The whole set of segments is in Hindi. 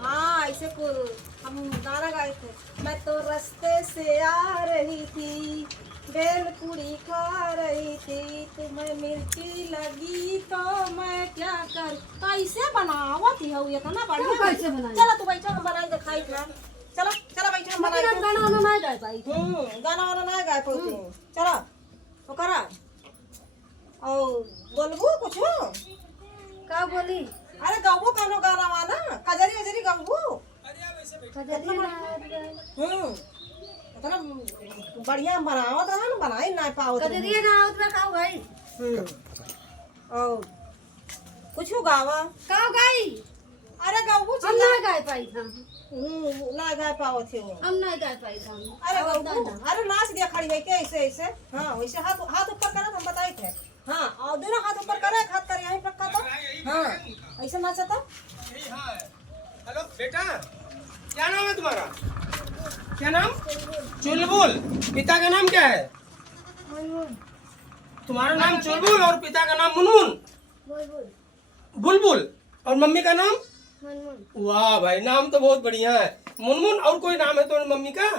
हाँ ऐसे हम गाना गाए थे। मैं तो रास्ते से आ रही थी, बेल पूरी खा रही थी, तुम्हें मिर्ची लगी तो मैं क्या कर। कैसे बनावत हो ये ना बढ़िया। कैसे बनाई? चलो तू बैठो, हम बनाई दिखाई था। चलो चलो बैठो, हम बनाई। गाना वाना नहीं गाय पाई। गाना वाना ना गाए पाऊ। चलो तो करा और बोलबू कुछ। का बोली? अरे गाबू कौनो गाना वाना, कजरी वजरी गाबू। कजरी ना इतना बढ़िया बनावत रहा ना, बनाई ना पावत रही। कजरी ना उतना का भाई। और कुछ गावा का गाई? अरे गाबू हम ना गाय पाई था। ना गा पावत थे। हम नहीं गाय पाई था। अरे गाबू अरे नाच दिया खड़ी है क्या ऐसे ऐसे। हाँ वैसे हाथ हाथ ऊपर करा, हम बताए थे। हाँ और दोनों हाथ ऊपर करा, एक हाथ कर यहीं रखा था। हाँ ऐसे नाचा था। हेलो बेटा, क्या नाम है तुम्हारा? क्या नाम? चुलबुल। पिता का नाम क्या है? तुम्हारा नाम चुलबुल और पिता का नाम मुनमुन। बुलबुल। और मम्मी का नाम? वाह भाई, नाम तो बहुत बढ़िया है। मुनमुन। और कोई नाम है तो मम्मी का?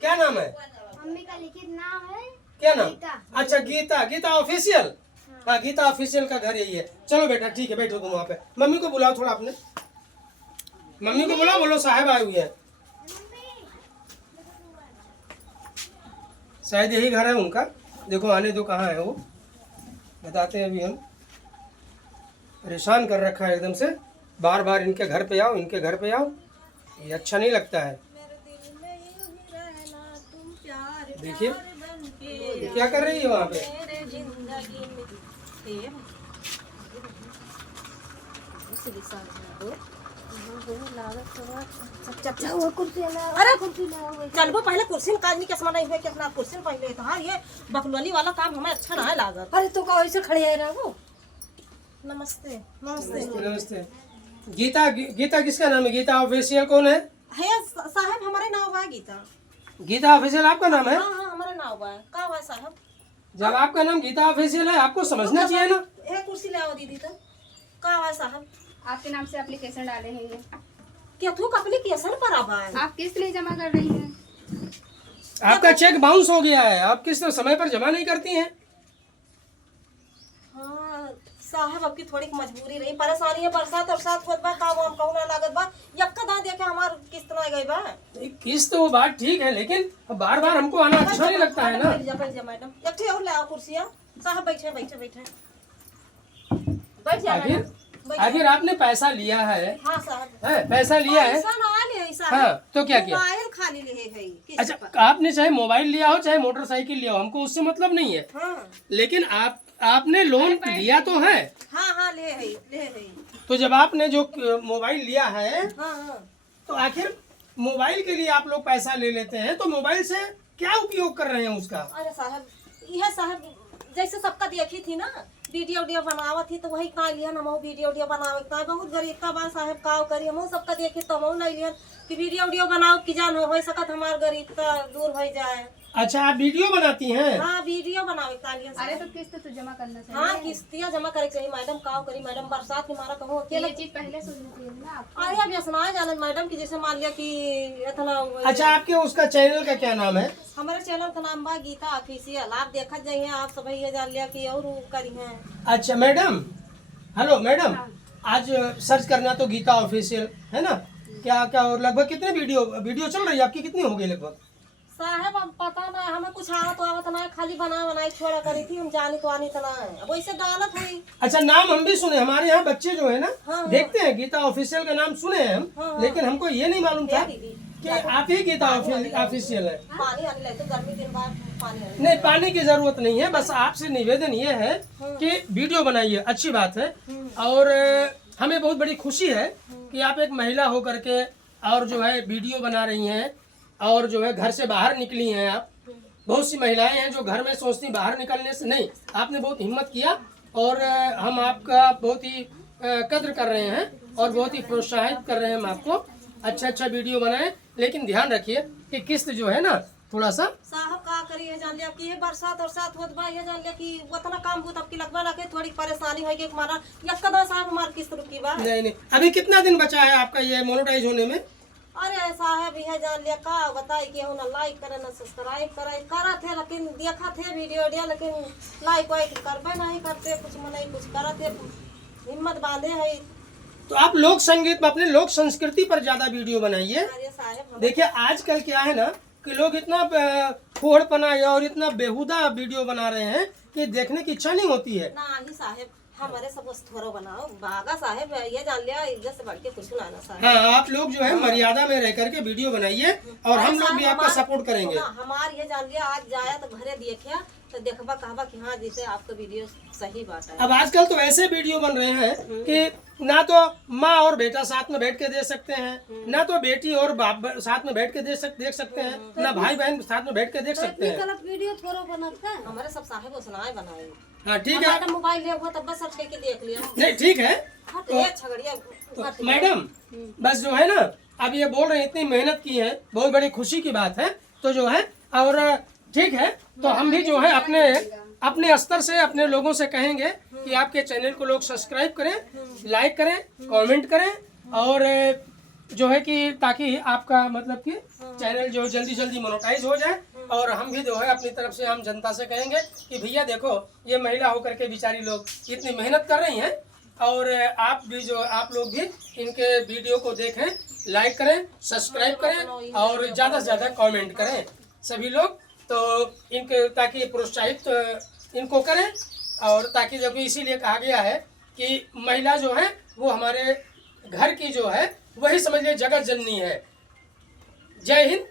क्या नाम है? मम्मी का लिखित नाम है क्या नाम? अच्छा गीता। गीता ऑफिशियल। हाँ गीता ऑफिशियल का घर यही है। चलो बेटा ठीक है, बैठो तुम वहाँ पे। मम्मी को बुलाओ थोड़ा अपने। मम्मी को बुलाओ, बोलो साहब आए हुए हैं। शायद यही घर है उनका। देखो आने दो, कहाँ है वो बताते हैं अभी हम। परेशान कर रखा है एकदम से, बार बार इनके घर पे आओ, इनके घर पे आओ, ये अच्छा नहीं लगता है। देखिए क्या कर रही है वहाँ पे। अरे चलबो पहले कुर्सी में काजनी के समान नहीं हुए कि अपना कुर्सी में पहले तो। हाँ ये बकलवाली वाला काम हमें अच्छा ना लागत। अरे तू का ऐसे खड़े है रहो। नमस्ते नमस्ते। नमस्ते। गीता गीता किसका नाम है? गीता ऑफिशियल कौन है? साहब हमारे नाव बा गीता। गीता ऑफिशियल आपका नाम है? हाँ हमारे नाव बा। का बा साहब? जब आपका नाम गीता ऑफिशियल है आपको समझना चाहिए ना। एक कुर्सी ले आओ दीदी। तो का बा साहब? आपके नाम से एप्लीकेशन डाले हैं ये। क्या तू एप्लीकेशन पर आबा है? आप किस लिए जमा कर रही हैं? आपका चेक बाउंस हो गया है, आप किस समय पर जमा नहीं करती हैं। हाँ साहब आपकी थोड़ी मजबूरी रही, परेशानी है। बरसात और साथ होत बा, काम वाम कहूं ना लागत बा। यक्का दा देखे हमार किस्त ना गई बा। किस्त वो बात ठीक है, लेकिन बार बार हमको आना अच्छा नहीं लगता है ना। बैठ जा मैडम। एक ठे और ले आओ कुर्सियां। साहब बैठे बैठे बैठे बैठ जा आखिर मैडम। आखिर आपने पैसा लिया है? हाँ साहब है पैसा लिया है। पैसा ना ले साहब। हाँ तो क्या किया? मोबाइल खाली ले है किस्त अच्छा पर। आपने चाहे मोबाइल लिया हो चाहे मोटरसाइकिल लिया हो, हमको उससे मतलब नहीं है। हाँ लेकिन आपने लोन लिया तो है। हाँ ले है। तो जब आपने जो मोबाइल लिया है हाँ तो आखिर मोबाइल के लिए आप लोग पैसा ले लेते हैं, तो मोबाइल से क्या उपयोग कर रहे हैं उसका? अरे साहब यह साहब जैसे सबका देखी थी ना, वीडियो बनावत थी तो वही का लिया ना। मैं वीडियो बनावे का बहुत गरीब का बा साहब, का करिए। मैं सबका देखी तो मैं नहीं लिया कि वीडियो बनाओ कि जान हो सकत हमार गरीबता दूर हो जाए। अच्छा आप वीडियो बनाती हैं? हाँ वीडियो बनावे का लिया। अरे तो किस्त तो जमा करना चाहिए। हाँ किस्तियाँ जमा करे चाहिए मैडम। का करी मैडम, बरसात में हमारा कहूँ अकेले। ये चीज पहले सोचनी चाहिए ना आपको। अरे अब सुना जाना मैडम कि जैसे मान लिया कि इतना। अच्छा आपके उसका चैनल का क्या नाम है? हमारे चैनल का नाम बा गीता ऑफिशियल। आप देखत जाइए, आप सब ये जान लिया कि और करी है। अच्छा मैडम, हेलो मैडम, आज सर्च करना तो गीता ऑफिशियल है ना। क्या क्या और लगभग कितने वीडियो चल रही है आपकी? कितनी हो गई लगभग? साहब अब पता ना, हमें कुछ आवत ना, खाली बनाई छोड़ा करी थी। हम जानी तो आनी तो ना है, अब वैसे डालत हुई। अच्छा नाम हम भी सुने, हमारे यहाँ बच्चे जो है ना हाँ। देखते हैं गीता ऑफिशियल का नाम सुने हैं हम। हाँ। लेकिन हमको ये नहीं मालूम था दीदी कि आप ही गीता ऑफिशियल है। पानी आने लगे तो गर्मी दिन बाद पानी आने नहीं पानी की जरूरत नहीं है, बस आपसे निवेदन ये है कि वीडियो बनाइए, अच्छी बात है। और हमें बहुत बड़ी खुशी है कि आप एक महिला होकर के और जो है वीडियो बना रही हैं, और जो है घर से बाहर निकली हैं आप। बहुत सी महिलाएं हैं जो घर में सोचती बाहर निकलने से, नहीं आपने बहुत हिम्मत किया और हम आपका बहुत ही कद्र कर रहे हैं और बहुत ही प्रोत्साहित कर रहे हैं हम आपको। अच्छा वीडियो बनाएं, लेकिन ध्यान रखिए कि किस्त जो है ना थोड़ा सा। साहब का करिए जान लिया कि ये बरसात और साथ होत बा, ये जान लिया कि उतना काम भूत आपकी लगवा ना के थोड़ी परेशानी है कि हमारा यक्का साहब हमार किस्त रुकी बा। नहीं नहीं, अभी कितना दिन बचा है आपका ये मोनेटाइज होने में? अरे साहब यह जान लिया का बताई कि ना लाइक करे ना सब्सक्राइब करे करा थे, लेकिन देखा थे वीडियो लेकिन लाइक वाइक करबे नहीं करते, कुछ मने कुछ करा थे, हिम्मत बांधे है। तो आप लोक संगीत में अपने लोक संस्कृति पर ज्यादा वीडियो बनाइए। अरे साहब देखिए आजकल क्या है ना कि लोग इतना फोड़पना और इतना बेहुदा वीडियो बना रहे हैं कि देखने की इच्छा नहीं होती है। ना ही साहब हमारे सब थोड़ा बनाओ बागा साहब, ये जान लिया इज्जत से बढ़ के कुछ ना साहब। हाँ, आप लोग जो है मर्यादा में रह करके वीडियो बनाइए और हम लोग भी आपका सपोर्ट करेंगे। हमार ये जान लिया आज जाया तो घरे देखिया तो देखबा कहबा कि हाँ जैसे आपका वीडियो सही बात है। अब आजकल तो ऐसे वीडियो बन रहे हैं कि ना तो माँ और बेटा साथ में बैठ के देख सकते हैं, ना तो बेटी और बाप साथ में बैठ के देख सकते हैं, ना भाई बहन साथ में बैठ के देख सकते हैं। गलत वीडियो थोड़ा बनाता है। हमारे सब साहेब सुनाए बनाए। हाँ ठीक है, मोबाइल ले हुआ तब बस सर्च करके देख लिया। नहीं ठीक है। हट ये छगड़िया तो मैडम बस जो है ना अब ये बोल रहे हैं इतनी मेहनत की है, बहुत बड़ी खुशी की बात है। तो जो है और ठीक है, तो हम भी जो है अपने स्तर से अपने लोगों से कहेंगे कि आपके चैनल को लोग सब्सक्राइब करें, लाइक करें, कमेंट करें और जो है कि ताकि आपका मतलब कि चैनल जो जल्दी जल्दी मोनेटाइज हो जाए। और हम भी जो है अपनी तरफ से हम जनता से कहेंगे कि भैया देखो ये महिला होकर के बेचारी लोग इतनी मेहनत कर रही हैं और आप लोग भी इनके वीडियो को देखें, लाइक करें, सब्सक्राइब करें और ज़्यादा से ज़्यादा कमेंट करें सभी लोग, तो इनके ताकि प्रोत्साहित इनको करें। और ताकि जब इसीलिए कहा गया है कि महिला जो है वो हमारे घर की जो है वही समझ लीजिए जगत जननी है। जय हिंद,